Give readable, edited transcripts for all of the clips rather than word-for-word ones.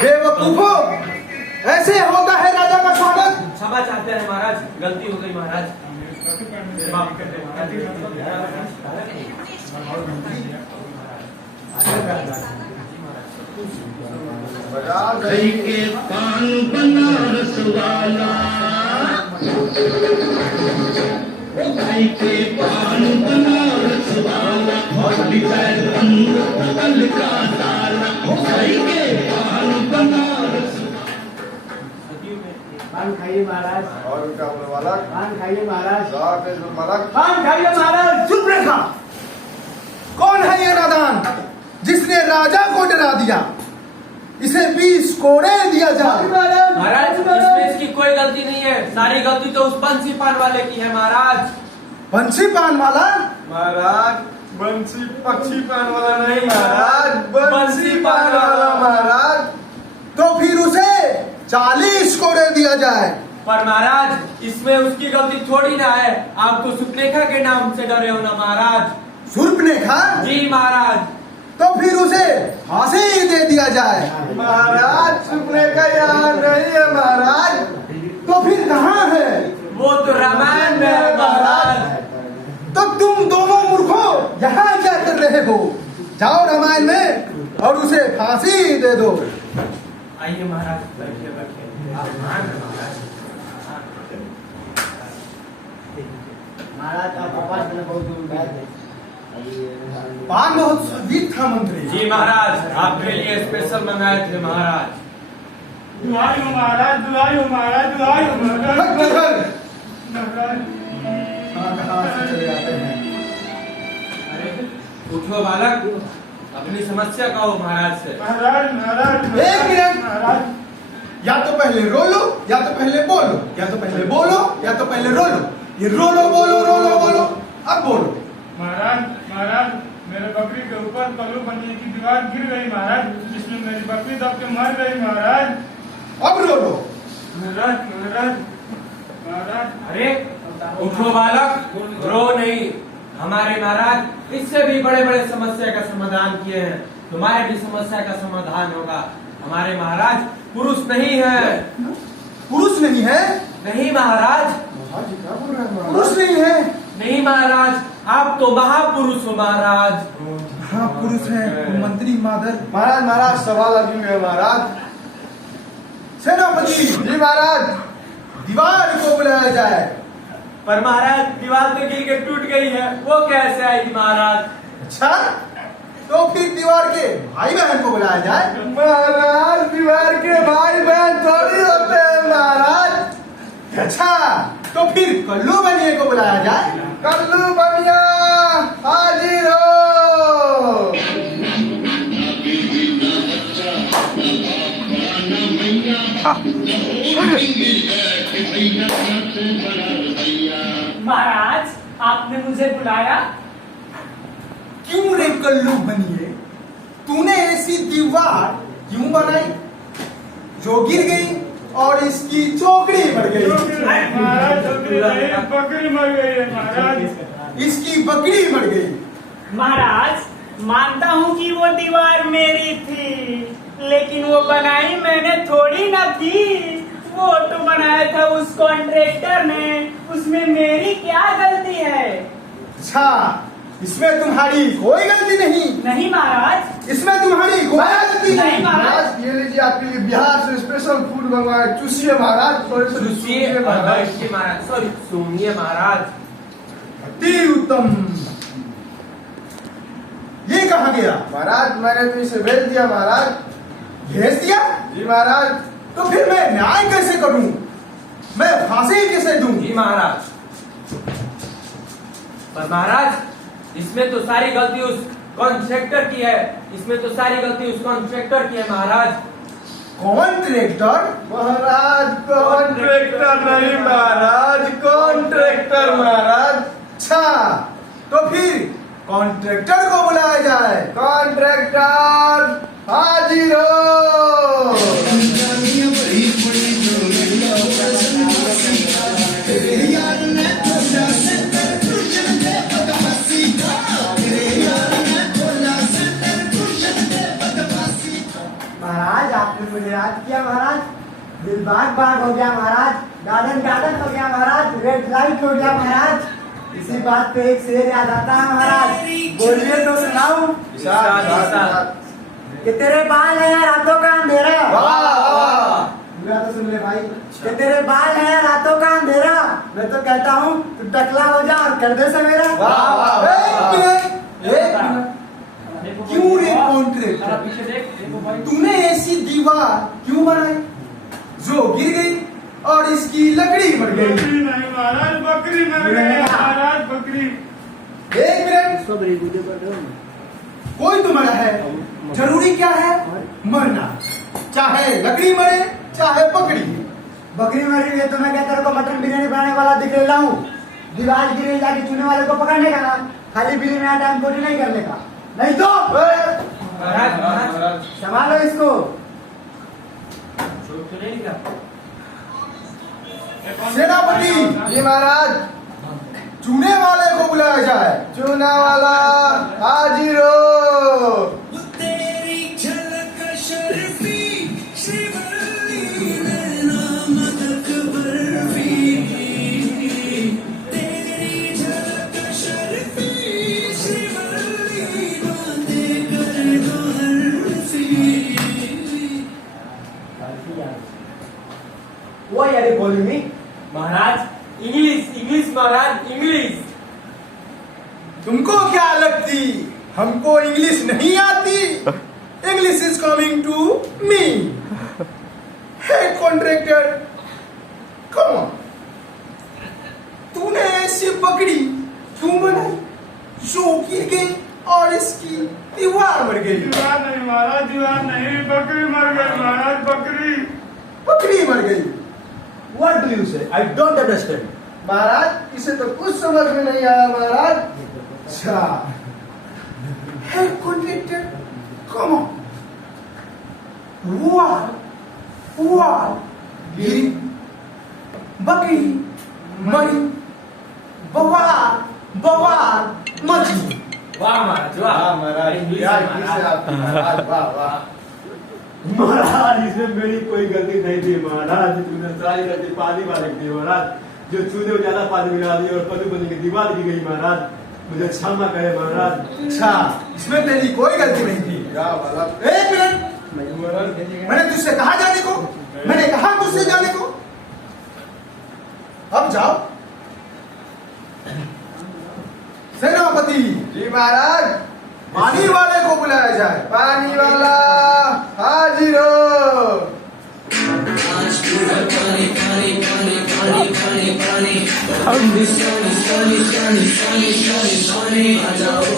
बेवकूफो, ऐसे होता है राजा का स्वागत। क्षमा चाहते हैं महाराज, गलती हो गई महाराज। खाई के पान बनारस वाला, खाई के पान बनारस वाला, बगल का ताला, खाई के पान बनारस। पान खाइए महाराज। और क्या बोले मालक? पान खाइए महाराज। मालक पान खाइए महाराज। चुप रखा। कौन है ये नादान जिसने राजा को डरा दिया? इसे 20 कोड़े दिया जाए। महाराज इसमें इसकी कोई गलती नहीं है, सारी गलती तो उस बंसी पान वाले की है महाराज। बंसी पान वाला? महाराज बंसी पक्षी पान वाला नहीं महाराज, बंसी पान वाला महाराज। तो फिर उसे 40 कोड़े दिया जाए। पर महाराज इसमें उसकी गलती थोड़ी ना है, आप तो सुपनेखा के नाम से डरे हो ना महाराज। सुर्पनेखा? जी महाराज। तो फिर उसे फांसी दे दिया जाए। महाराज सुपने का यहाँ नहीं है महाराज। तो फिर कहाँ है? वो तो रामायण में है महाराज। तो तुम दोनों मूर्खों यहाँ क्या कर रहे हो? जाओ रामायण में और उसे फांसी दे दो। आइए महाराज, बैठिए बैठिए। आप मान रहे महाराज। महाराज आपका पास में बहुत दूर बैठ है। पान बहुत स्वादिष्ट था मंत्री जी महाराज, आपके लिए स्पेशल मंगाए थे महाराज। दुआई हो महाराज, दुआई हो महाराज, दुआई हो महाराज। कहाँ से चले आते हैं? अरे उठो बालक, अपनी समस्या कहो महाराज से। महाराज महाराज एक मिनट। महाराज। या तो पहले रोलो या तो पहले बोलो, या तो पहले बोलो या तो पहले रोलो। ये रोलो बोलो रोलो बोलो, अब बोलो। महाराज महाराज मेरे बकरी के ऊपर कल्लू बनने की दीवार गिर गई महाराज, जिसमें मेरी बकरी दब के मर गई महाराज। अब रोलो। महाराज महाराज महाराज। अरे उठो बालक, रो नहीं। हमारे महाराज इससे भी बड़े बड़े समस्या का समाधान किए हैं, तुम्हारे भी समस्या का समाधान होगा। हमारे महाराज पुरुष नहीं है। पुरुष नहीं है? नहीं महाराज, पुरुष नहीं है? नहीं महाराज, आप तो महापुरुष हो महाराज। हाँ पुरुष है, मंत्री मादर। महाराज महाराज सवाल अभी है महाराज। सेनापति जी महाराज। दीवार को बुलाया जाए। पर महाराज दीवार तो गिर के टूट गई है, वो कैसे आएगी महाराज? अच्छा, तो फिर दीवार के भाई बहन को बुलाया जाए। महाराज दीवार के भाई बहन थोड़ी होते हैं महाराज। अच्छा, तो फिर कल्लू बनिए को बुलाया जाए। कल्लू बनिया हाजिर हो। महाराज आपने मुझे बुलाया? क्यों रे कल्लू बनिए, तूने ऐसी दीवार क्यों बनाई जो गिर गई और इसकी चौकड़ी बढ़ गई? महाराज बकरी मर गई है महाराज। इसकी बकरी मर गई। महाराज मानता हूँ कि वो दीवार मेरी थी, लेकिन वो बनाई मैंने थोड़ी ना थी। वो तो बनाया था उस कॉन्ट्रैक्टर ने, उसमें मेरी क्या गलती है? अच्छा, इसमें तुम्हारी कोई गलती नहीं? नहीं महाराज। इसमें तुम्हारी कोई गलती नहीं नहीं? महाराज। ये लीजिए आपके लिए बिहार से स्पेशल फूड मंगवाया, चूसिए महाराज। सुनिए महाराज, सॉरी सुनिए महाराज। अति उत्तम। ये कहाँ गया? महाराज मैंने तो इसे भेज दिया महाराज। भेज दिया? जी महाराज। तो फिर मैं न्याय कैसे करूं? मैं फांसी कैसे दूं? जी महाराज। पर महाराज इसमें तो सारी गलती उस कॉन्ट्रैक्टर की है, इसमें तो सारी गलती उस कॉन्ट्रैक्टर की है महाराज। कॉन्ट्रैक्टर? महाराज कॉन्ट्रैक्टर नहीं महाराज, कॉन्ट्रैक्टर महाराज। अच्छा, तो फिर कॉन्ट्रैक्टर को बुलाया जाए। कॉन्ट्रैक्टर हाजिर हो। बाग बाग हो गया महाराज, गार्डन गार्डन हो गया महाराज, रेड लाइट हो गया महाराज। इसी बात पे एक शेर याद आता है महाराज, बोलिए तो सुनाऊं। कि तेरे बाल है रातों का अंधेरा, पूरा तो सुन ले भाई। कि तेरे बाल है रातों का अंधेरा, मैं तो कहता हूँ तू टकला हो जा और कर दे सवेरा। एक मिनट, क्यों रे कॉन्ट्रैक्टर, तूने ऐसी दीवार क्यों बनाई जो गिर गई और इसकी लकड़ी मर गई? बकरी नहीं महाराज, बकरी मर गई महाराज, बकरी। एक मिनट, कोई तो मरा है, जरूरी क्या है? मरना, चाहे लकड़ी मरे चाहे बकरी। बकरी मरी है तो मैं क्या तेरे को मटन बिरयानी बनाने वाला दिख रहा हूँ? दीवार गिरे जाके चुने वाले को पकड़ने का ना, खाली बिल्ली में टाइम कोटी नहीं करने का। नहीं तो संभालो इसको। सेनापति जी महाराज, चूने वाले को बुलाया जाए। चूना वाला हाजिर हो। तेरी झलक शर्फी श्रीवल्ली नैना मदक बर्फी, तेरी झलक शर्फी श्रीवल्ली बातें कर दो हर्फी। वो यार बोली नहीं महाराज, इंग्लिश महाराज, इंग्लिश। तुमको क्या लगती हमको इंग्लिश नहीं आती? English is coming to me. Hey contractor, come on, तूने ऐसी बकरी क्यों बनाई जो गिर गई और इसकी दीवार मर गई? दीवार नहीं महाराज, दीवार नहीं, बकरी मर गई महाराज, बकरी। बकरी मर गई। What do you say? I don't understand. महाराज, इसे तो कुछ समझ में नहीं आया महाराज। अच्छा, हे कॉन्ट्रैक्टर, कम ऑन, वॉल गिरी, बकरी मरी, बवाल मची। वाह महाराज, वाह महाराज, इंग्लिश क्या महाराज। इंग्लिश है आपकी महाराज, वाह वाह। महाराज इसमें मेरी कोई गलती नहीं थी महाराज, तूने सारी गलती पानी वाले की थी महाराज, जो चूने को ज्यादा पानी मिला दिया और पल्लू बनी की दीवार की गई महाराज, मुझे क्षमा करे महाराज। अच्छा, इसमें तेरी कोई गलती नहीं थी। एक मिनट, मैंने तुझसे कहा जाने को, मैंने कहा तुझसे जाने को। अब जाओ। सेनापति जी महाराज, पानी वाले को बुलाया जाए। पानी वाला हाजिर हो। आज पूरा पानी पानी पानी पानी पानी पानी पानी पानी पानी पानी पानी पानी पानी आ जाओ।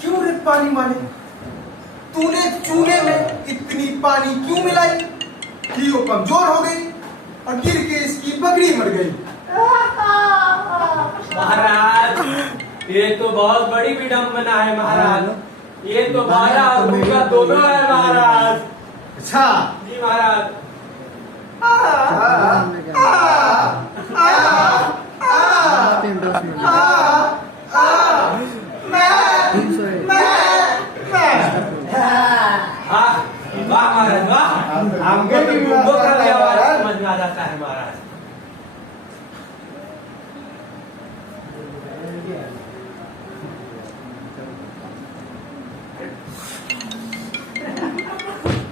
क्यों रे पानी वाले, तूने चूने में इतनी पानी क्यों मिलाई कि वो कमजोर हो गई और गिर के इसकी बकरी मर गई? महाराज, ये तो बहुत बड़ी विडंबना है महाराज, ये तो बारह और भूखा दोनों है महाराज। अच्छा जी महाराज। वाह महाराज, वाह, हमको भी मुंडो कर लिया महाराज, समझ में आ जाता है महाराज।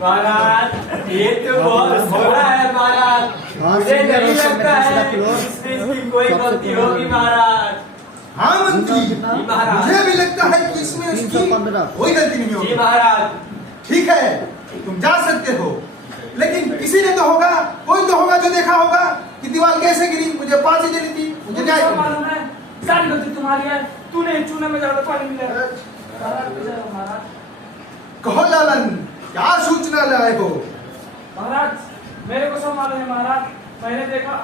महाराज, ये तो बहुत भोला है महाराज, मुझे नहीं लगता है इसमें इसकी कोई गलती होगी महाराज। हाँ मंत्री, जी महाराज। मुझे भी लगता है कि इसमें उसकी कोई गलती नहीं जी होगी। महाराज। ठीक है, तुम जा सकते हो, लेकिन किसी ने तो होगा, कोई तो होगा जो देखा होगा कि दीवार कैसे गिरी। मुझे फांसी देनी थी, मुझे न्याय करना। मालूम है, सारी गलती तुम्हारी है, तूने चूने में ज्यादा पानी मिलाया। महाराज, कहो लालन, क्या सूचना लाए हो? महाराज, मेरे को सब मालूम है महाराज, मैंने देखा।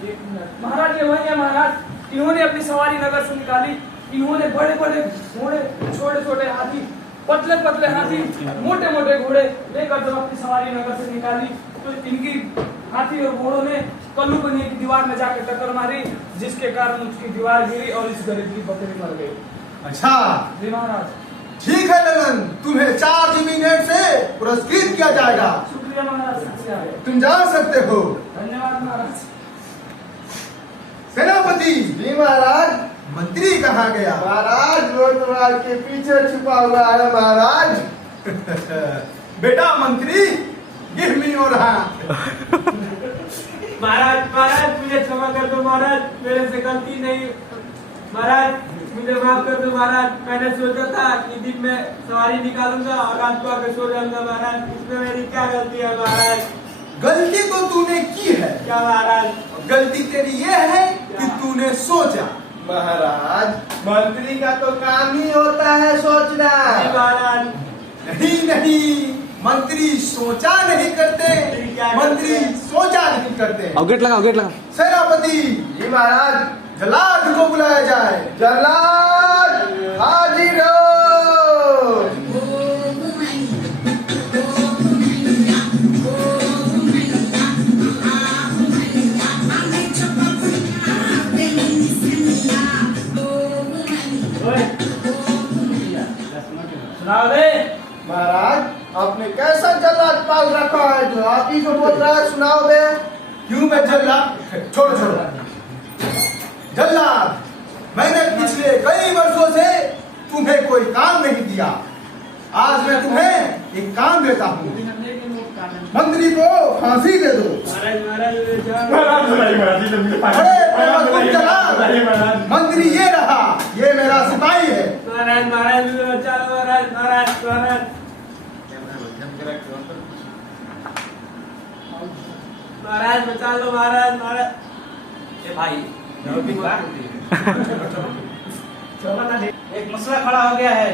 एक मिनट महाराज, ये वही है महाराज, इन्होंने अपनी सवारी नगर से निकाली। इन्होंने बड़े बड़े घोड़े, छोटे छोटे हाथी, पतले पतले हाथी, मोटे मोटे घोड़े लेकर जब अपनी सवारी नगर से निकाली तो तो इनकी हाथी और घोड़ों ने कल्लू बनिए की दीवार में जाकर टक्कर मारी, जिसके कारण उसकी दीवार गिरी और इस गरीब की बकरी मर गई। अच्छा जी महाराज। ठीक है ललन, तुम्हें 4 मिनट से पुरस्कृत किया जाएगा। शुक्रिया महाराज, शुक्रिया। तुम जा सकते हो। धन्यवाद महाराज। सेनापति जी महाराज। मंत्री कहाँ गया? महाराज वो तुम्हारे के पीछे छुपा हुआ है महाराज। बेटा मंत्री, गिव मी योर हैंड। महाराज महाराज मुझे क्षमा कर दो महाराज, मेरे से गलती नहीं। महाराज मुझे माफ कर दो महाराज, मैंने सोचा था कि दिन में सवारी निकालूंगा और रात को आकर सो जाऊंगा महाराज, इसमें मेरी क्या गलती है महाराज? गलती तो तूने की है। क्या महाराज? गलती तेरी ये है कि तूने सोचा। महाराज मंत्री का तो काम ही होता है सोचना। नहीं महाराज। नहीं नहीं, मंत्री सोचा नहीं करते, मंत्री सोचा नहीं करते। गेट लगा। सेनापति जी महाराज। जल्लाद को बुलाया जाए। जल्लाद हाजिर हो। सुनाओ दे महाराज आपने कैसा जल्लाद पाल रखा है जो आप ही को बोल रहा है? सुनाओ दे। क्यों मैं जल्लाद? छोड़ो। जल्लाद, मैंने पिछले कई वर्षों से तुम्हें कोई काम नहीं दिया। आज मैं तुम्हें एक काम देता हूँ। मंत्री को फांसी दे दो। मंत्री ये रहा, ये मेरा सिपाही है। महाराज महाराज बचा लो महाराज। महाराज महाराज महाराज बचा लो महाराज। महाराज ये भाई एक मसला खड़ा हो गया है।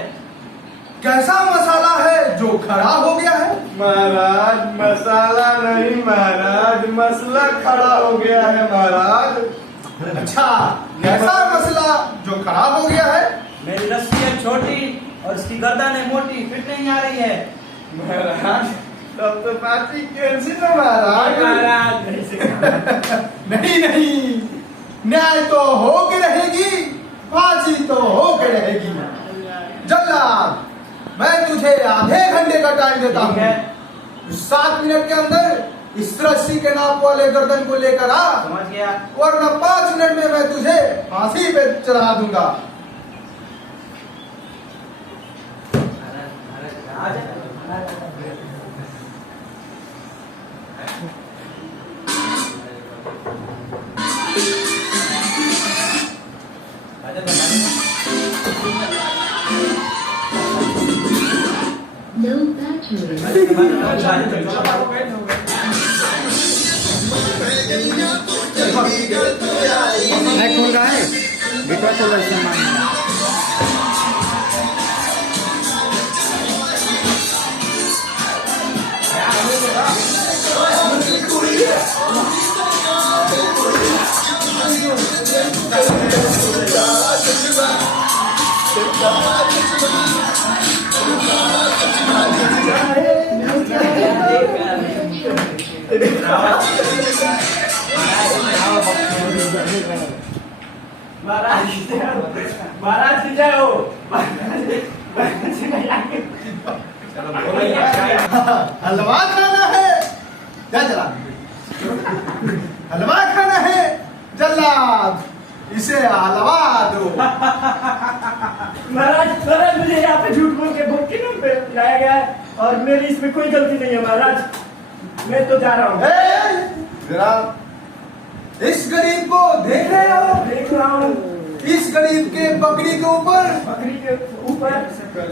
कैसा मसाला है जो खड़ा हो गया है? महाराज मसाला नहीं महाराज, मसला खड़ा हो गया है महाराज। अच्छा, कैसा मसला जो खड़ा हो गया है? मेरी रस्सी है छोटी और इसकी गर्दन है मोटी, फिट नहीं आ रही है। महाराज तब तो पार्टी कैंसिल है महाराज। महाराज नहीं, न्याय तो हो के रहेगी, फांसी तो हो के रहेगी। जल्लाद, मैं तुझे आधे घंटे का टाइम देता हूँ। 7 मिनट के अंदर इस रस्सी के नाप वाले गर्दन को लेकर आ। समझ गया। वरना 5 मिनट में मैं तुझे फांसी पे चढ़ा दूंगा। No battery. खोल रहा है गिटार खोल रहा है। महाराज की जय हो। हलवा खाना है क्या जल्लाद? हलवा खाना है जल्लाद, इसे हलवा दो। महाराज मुझे यहाँ पे झूठ बोल के भूख के नाम पे लाया गया है और मेरी इसमें कोई गलती नहीं है महाराज, मैं तो जा रहा हूँ। जरा इस गरीब को देख रहे हो? देख रहा हूँ। इस गरीब के बकरी के ऊपर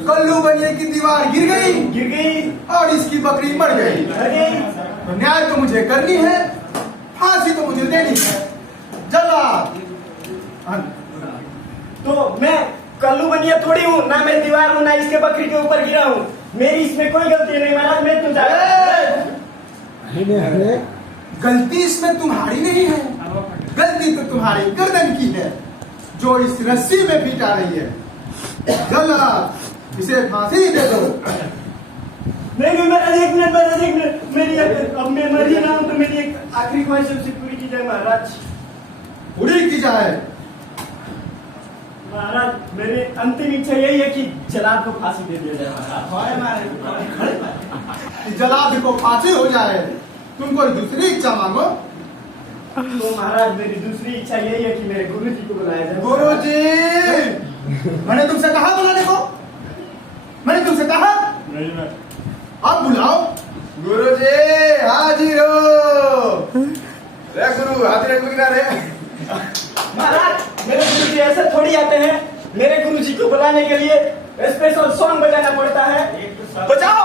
कल्लू बनिए की दीवार गिर गई और इसकी बकरी मर गई। तो न्याय तो मुझे करनी है, फांसी तो मुझे देनी है। जल्लाद, तो मैं कल्लू बनिया थोड़ी हूँ, ना मैं दीवार हूँ, ना इसके बकरी के ऊपर गिरा हूँ, मेरी इसमें कोई गलती नहीं महाराज, मैं तो जा रहा हूँ। गलती इसमें तुम्हारी नहीं है, गलती तो तुम्हारी गर्दन की है जो इस रस्सी में पीटा रही है। जल्लाद, इसे फांसी दे दो। नहीं महाराज, एक मिनट महाराज, एक मिनट। मेरी अब मैं मर ही रहा हूँ तो मेरी एक आखिरी ख्वाहिश सबसे पूरी की जाए महाराज। पूरी की जाए। महाराज मेरी अंतिम इच्छा यही है कि जलाद को फांसी दे दिया जाए महाराज। जलाद को फांसी हो जाए। तुम कोई दूसरी इच्छा मांगो। तो महाराज मेरी दूसरी इच्छा यही है कि मेरे गुरुजी को बुलाया जाए। गुरुजी, मैंने तुमसे कहा बुलाने को? मैंने तुमसे कहा? नहीं मैं अब बुलाओ। गुरुजी हाजिर हो। रे गुरु हाजिर है रे। महाराज मेरे गुरुजी ऐसे थोड़ी आते हैं। मेरे गुरुजी को बुलाने के लिए स्पेशल सॉन्ग बजाना पड़ता है। बजाओ।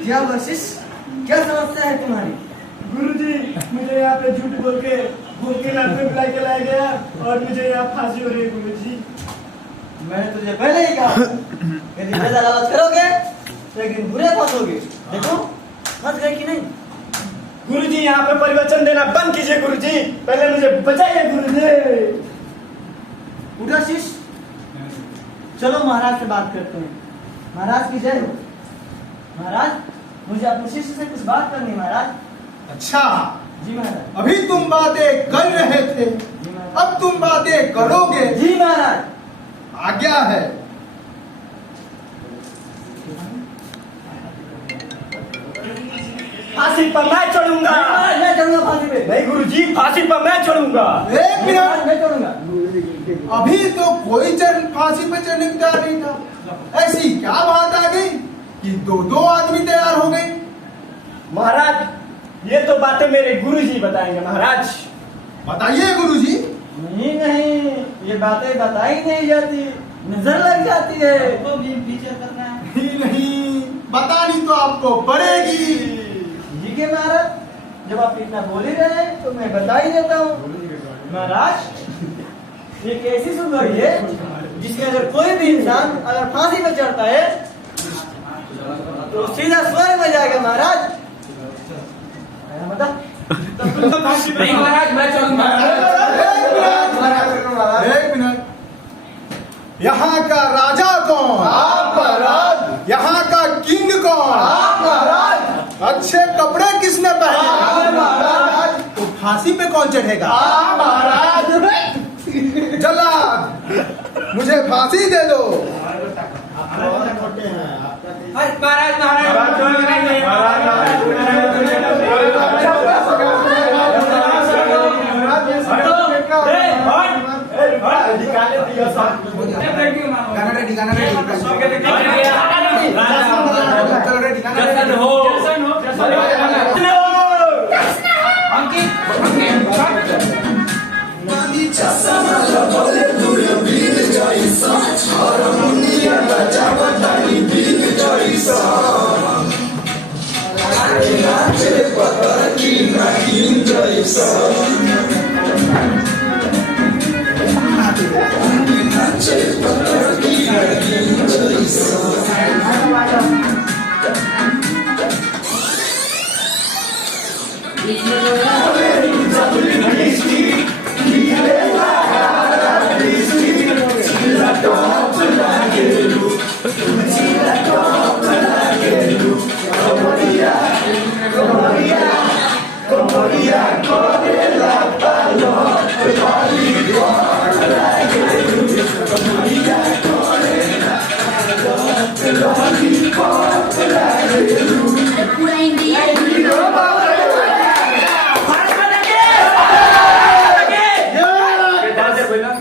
क्या वशिष, क्या समस्या है तुम्हारी? गुरुजी मुझे यहाँ पे झूठ बोल के नाथ में बुला के लाया गया और मुझे यहाँ फांसी हो रही है गुरुजी। मैंने तुझे पहले ही कहा यदि ज्यादा लालच करोगे तो एक दिन बुरे फंसोगे। देखो फंस गए कि नहीं? गुरुजी यहाँ पे परिवचन देना बंद कीजिए गुरुजी, पहले मुझे बचाइए गुरुजी। उठो शिष्य, चलो महाराज से बात करते हैं। महाराज की जय हो। महाराज मुझे अपने शिष्य से कुछ बात करनी है महाराज। अच्छा, जी महाराज। अभी तुम बातें कर रहे थे, जी महाराज। अब तुम बातें करोगे। जी महाराज। आज्ञा है। फांसी पर मैं चढ़ूंगा। मैं चढ़ूंगा फांसी पे। नहीं गुरुजी, फांसी पर मैं चढ़ूंगा। एक मिनट, मैं चढ़ूंगा। अभी तो कोई फांसी पे चढ़ने की तैयार नहीं था। ऐसी क्या बात आ गई कि दो आदमी तैयार हो गए? महाराज ये तो बातें मेरे गुरुजी बताएंगे महाराज। बताइए गुरुजी। नहीं, ये बातें बताई नहीं जाती, नजर लग जाती है। तो भी पीछे करना है। नहीं, बतानी तो आपको पड़ेगी। जी के महाराज, जब आप इतना बोल ही रहे हैं तो मैं बता ही देता हूँ। महाराज ये कैसी सुंदरी है जिसमें अगर कोई भी इंसान अगर फांसी पर चढ़ता है तो सीधा स्वर्ग में जाएगा महाराज। बता नहीं महाराज, मैं चढ़ूंगा। एक मिनट, यहाँ का राजा कौन? आप महाराज। यहाँ का किंग कौन? आप महाराज। अच्छे कपड़े किसने पहने? आप महाराज। तो फांसी पे कौन चढ़ेगा? आप महाराज। जल्लाद, मुझे फांसी दे दो। महाराज गाना रेडी, गाना रेडी। चलो रेडी, गाना रेडी। Lord,